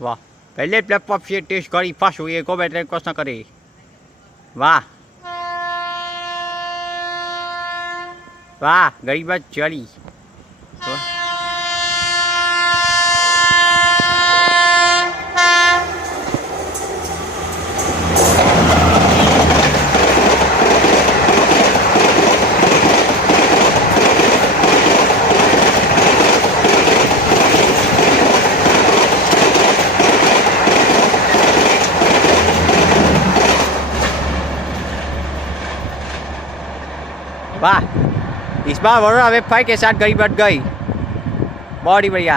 वाह, पहले प्लेटफॉर्म से टेस्ट करी फर्स्ट हुई को बैटरी क्वेश्चन करे। वाह वाह, गरीबरथ चली। वाह, इस बार WAP-5 के साथ गरीबरथ गई, बहुत ही बढ़िया।